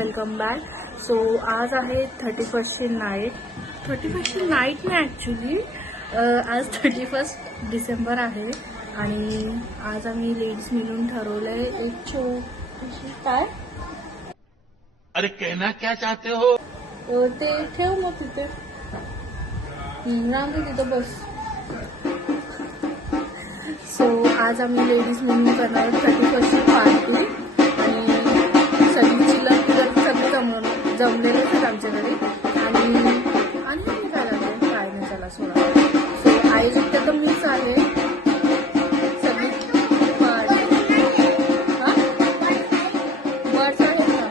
Welcome back. So आज आहे 31st night. 31st night नाही ॲक्च्युली, आज 31 डिसेंबर आहे आणि आज आम्ही लेडीज मिळून ठरवलं आहे एक छोटीशी काय अरे कहना क्या चाहते हो? ते ठेव मग तिथे राम तिथं बस. सो आज आम्ही लेडीज मिळून करणार 31st पार्टी आणि सगळी चिल्लर सगळी जमलेले आहेत आमच्या घरी आणि काय लागलं काय नाही त्याला सोडा. सो आयोजक तर मीच आहे. सगळी बर्ड्स आहेत ना.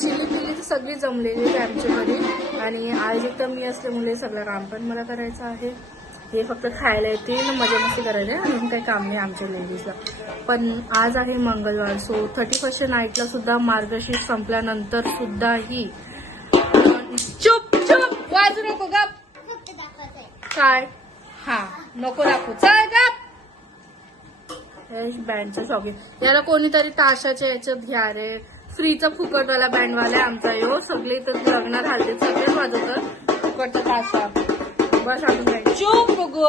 चिल्ली पिल्ली तर सगळी जमलेली आहे आमच्या घरी आणि आयोजक तर मी असल्यामुळे सगळं काम पण मला करायचं आहे. हे फक्त खायला येते ना, मजा मस्ती करायला अजून काही काम नाही आमच्या लेडीजला. पण आज आहे मंगळवार. सो 31st नाईटला सुद्धा मार्गशीर्ष संपल्यानंतर सुद्धाही चुप चुप वाजू नको गप. काय हा नको दाखवू चल गप. बँडचं शॉपिंग याला कोणीतरी ताशाच्या याच्यात घ्या रे. फ्रीचा फुकटवाला बँडवाला आहे आमचा यो. सगळे तर लग्नात हलते सगळेच वाजवतात फुकटचा ताशा. बस अजून काय चूप बघू.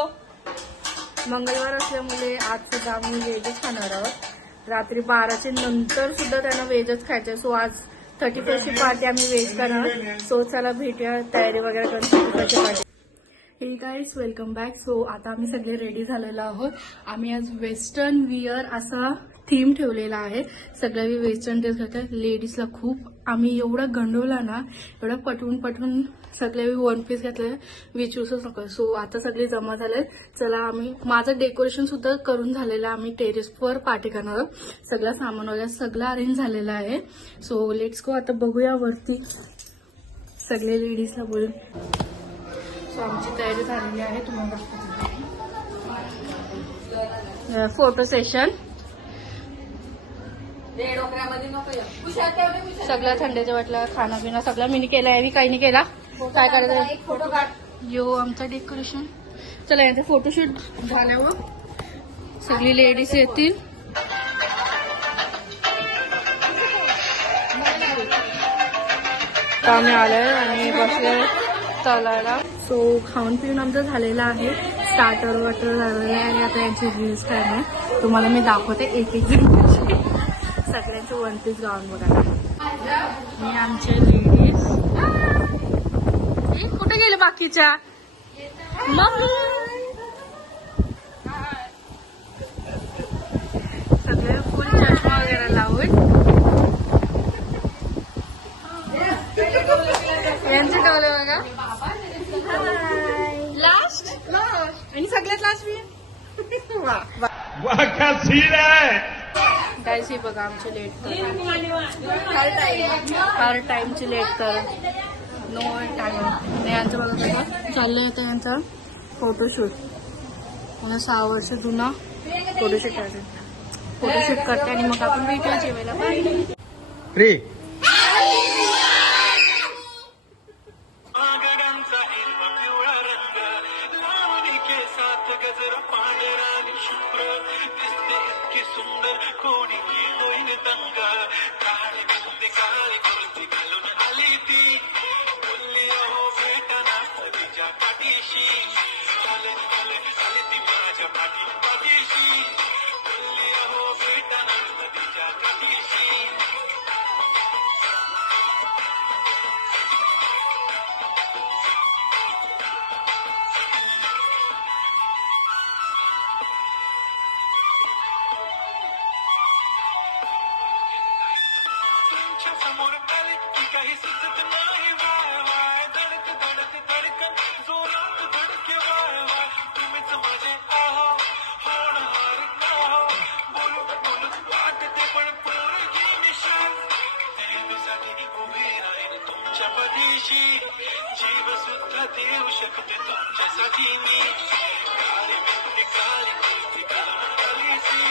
मंगळवार असल्यामुळे आज सुद्धा आम्ही व्हेजच खाणार आहोत. रात्री 12च्या नंतर सुद्धा त्यांना व्हेजच खायचं. सो आज 31st पार्टी आम्ही व्हेज करणार. सो चला भेटूया तयारी वगैरे करून 31st पार्टी. हे गाईज वेलकम बॅक. सो आता आम्ही सगळे रेडी झालेलो आहोत. आम्ही आज वेस्टर्न विअर असा थीम ठेवलेला आहे. सगळ्या वेस्टर्न ड्रेस घालतात. लेडीजला खूप आम्ही एवढा गंडवला ना, एवढा पटवून सगळे वन पीस घातले विचारूच नका. सो आता सगळे जमा झाले. चला आम्ही माझं डेकोरेशन सुद्धा करून झालेलं आहे. आम्ही टेरेसवर पार्टी करणार आहोत. सगळं सामान वगैरे सगळं अरेंज झालेलं आहे. So let's go. आता बघूया वरती सगळे लेडीजला बोलून. सो आमची तयारी झालेली आहे. तुम्हाला फोटो सेशन सगळं थंडीच्या वाटलं खाणं पिणं सगळं मी केलं आहे. काही नाही केला. काय करायचं यो आमचं डेकोरेशन. चला यांचं फोटोशूट झाल्यावर सगळी लेडीज येतील. आम्ही आलोय आणि बसले चालायला. सो खाऊन पिऊन आमचं झालेलं आहे. स्टार्टर वाटर झालेलं आहे आणि आता यांची रील्स करणार तुम्हाला मी दाखवते एक जण सगळ्यांचे वन पीस गाऊन बघा. आणि आमचे लेडीज कुठे गेले बाकीच्या मम्मी सगळे फुल चष्मा वगैरे लावून यांचे टवले बघा. लास्ट आणि सगळ्यात लास्ट मी गाईस ही बघा आमची लेट हर टाइमची लेट कर नो टाइम. यांचं बघा कसं चाललंय होतं यांचा फोटोशूट. मला 6 वर्ष जुना फोटोशूट करते आणि मग आपण भेटूया जेवायला. बाय. समोर आले की काही सुचत नाही. वाय वाय धडक धडक धडकन जोरात धडके. वाय वाय तुम्हीच माझे आहो होणार नाहो. बोलून बोलून वाटते पण पोरगी निशान. देवासाठी उभी राहीन तुमच्या पाठीशी. जीव सुद्धा देऊ शकते तुमच्यासाठी मी. काळी बिंदी काळी बिंदी काळीची.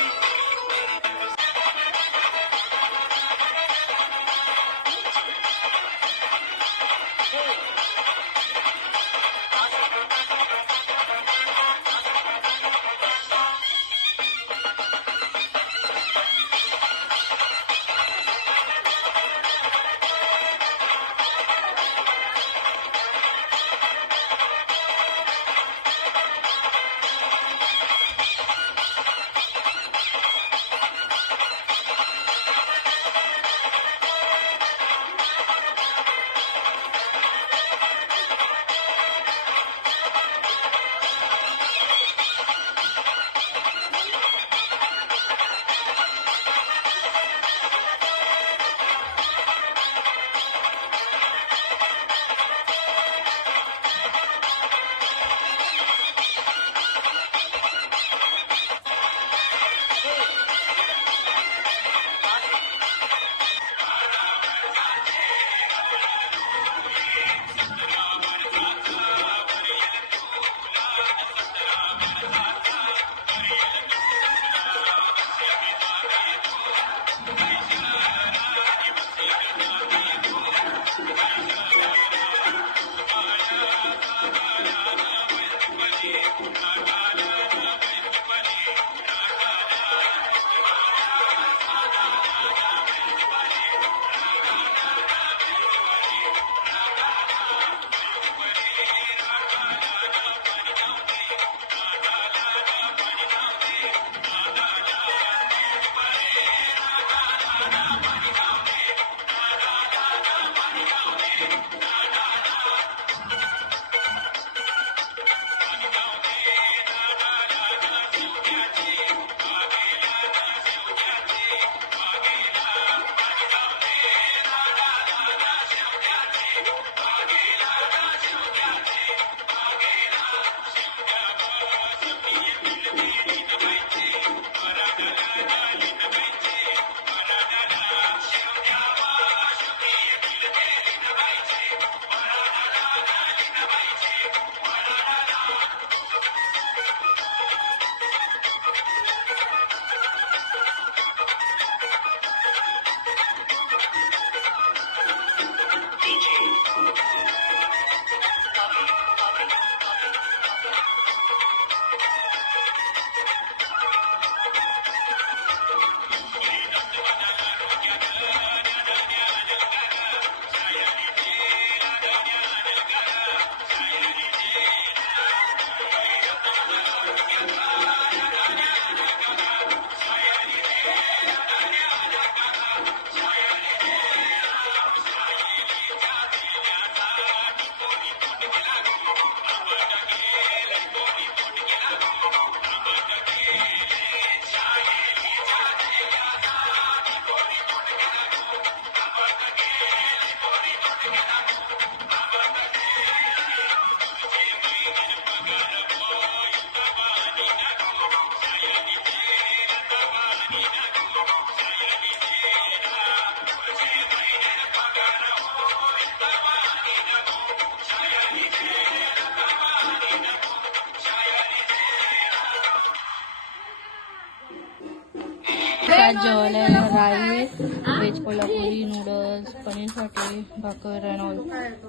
जेवायला rice, veg Kolhapuri, noodles, paneer फाटे, भाकर आणि ऑल.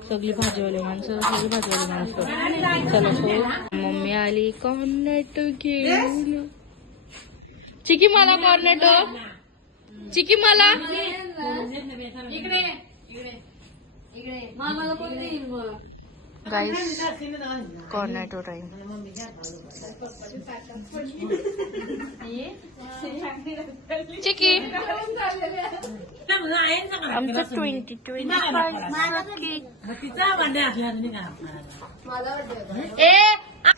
सगळी भाजीवाली माणसं, सगळी भाजीवाली माणसं. चला सो मम्मी आली कॉर्नेटो घेऊन. चिकी मला कॉर्नेटो, चिकी मला गाईस कॉर्नेटो टाइम. चिकी आमचं 2025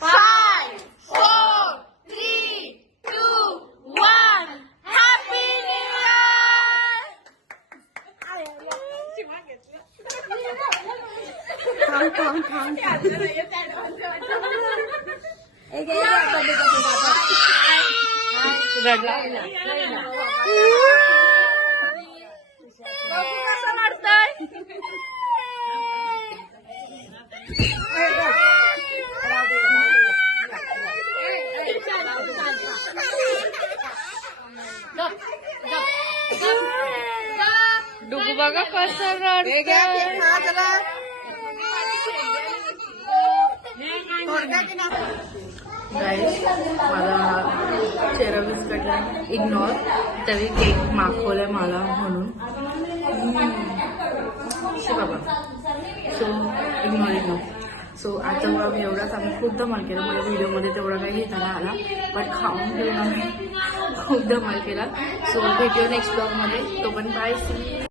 5, 4, 3, 2, 1 हॅपी न्यू कसं लढतंय. डुगू बघा कसं रडतंय. गाईस मला चेहरा विस्कटला, इग्नोर. तरी केक मागवलाय मला म्हणून बाबा. So ignore. सो आता मला एवढाच आम्ही खूप धमाल केला. मला व्हिडिओमध्ये तेवढा काही घेता नाही आला, बट खाऊन घेऊन आम्ही खूप धमाल केला. सो भेटूया नेक्स्ट ब्लॉगमध्ये. तो पण बाय.